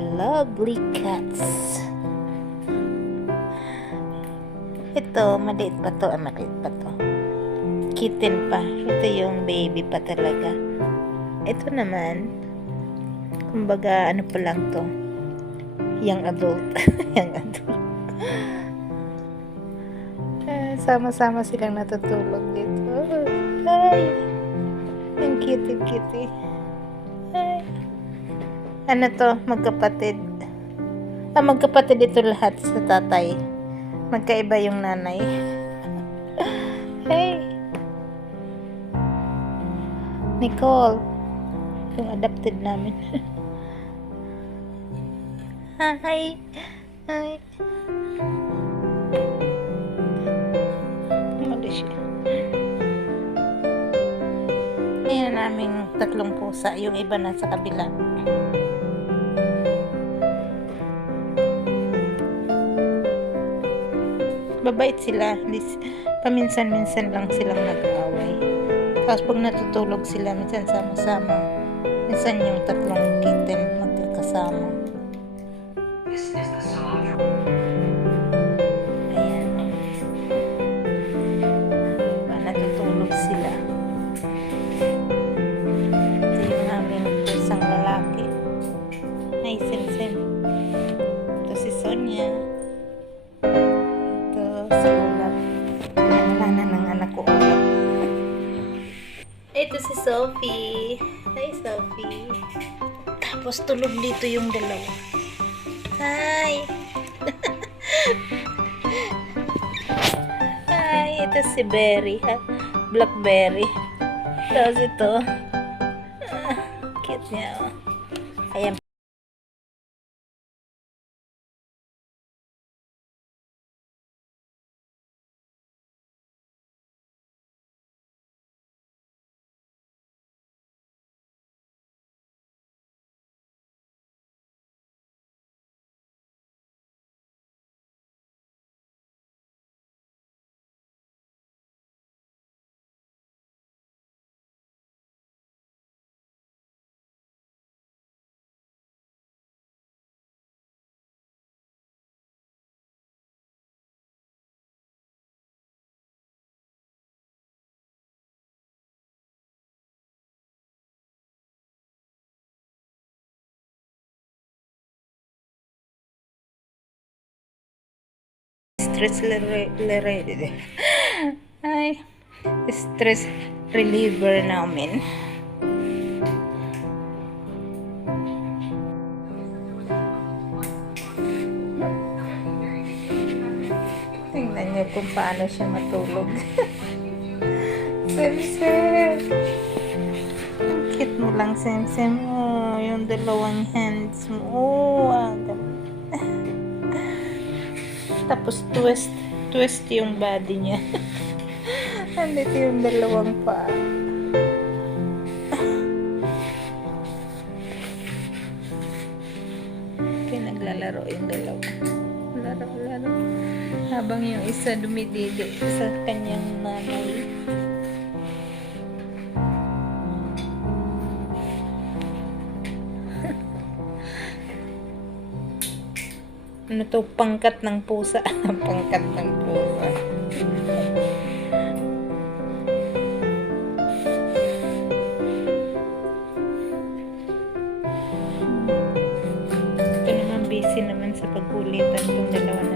lovely cats. Ito, maliit pa to. Maliit pa to. Kitten pa. Ito yung baby pa talaga. Ito naman, kumbaga, ano pa lang to. Young adult. Young adult. Sama-sama silang natutulog dito. Ay! Ang kitty-kitty. Ay! Ano to? Magkapatid. Magkapatid ito lahat sa tatay. Magkaiba yung nanay. Hey! Nicole. Yung adopted namin. Hi! Hi! Siya. Ayan naming tatlong pusa. Yung iba nasa kabila. Babait sila. Paminsan-minsan lang silang nag-away. Tapos pag natutulog sila, minsan sama-sama. Minsan yung tatlong kitten magkakasama. Natutulog sila. Ito yung aming pusang lalaki. Ay, Sem-Sem. Ito si Sonia. Ito si Ulap. Pinangalanan ng anak ko, Ulap. Ito si Sophie. Hi, Sophie. Tapos tulog dito yung dalawa. Hi! Ito si Berry, ha? Blackberry. Tapos ito. Cute niya, oh. Ayan. Stress reliever namin. Tingnan niyo kung paano siya matulog. Sem-Sem. Ang cute mo lang, Sem-Sem. Oh, yung dalawang hands mo. Oh, tapos twist yung body niya. Nandito yung dalawang paa. Pinaglalaro yung dalawa. Laro. Habang yung isa dumididi sa kanyang nanay. Ano to? Pangkat ng pusa. Pangkat ng pusa. Ito naman busy naman sa pagkulitan itong dalawa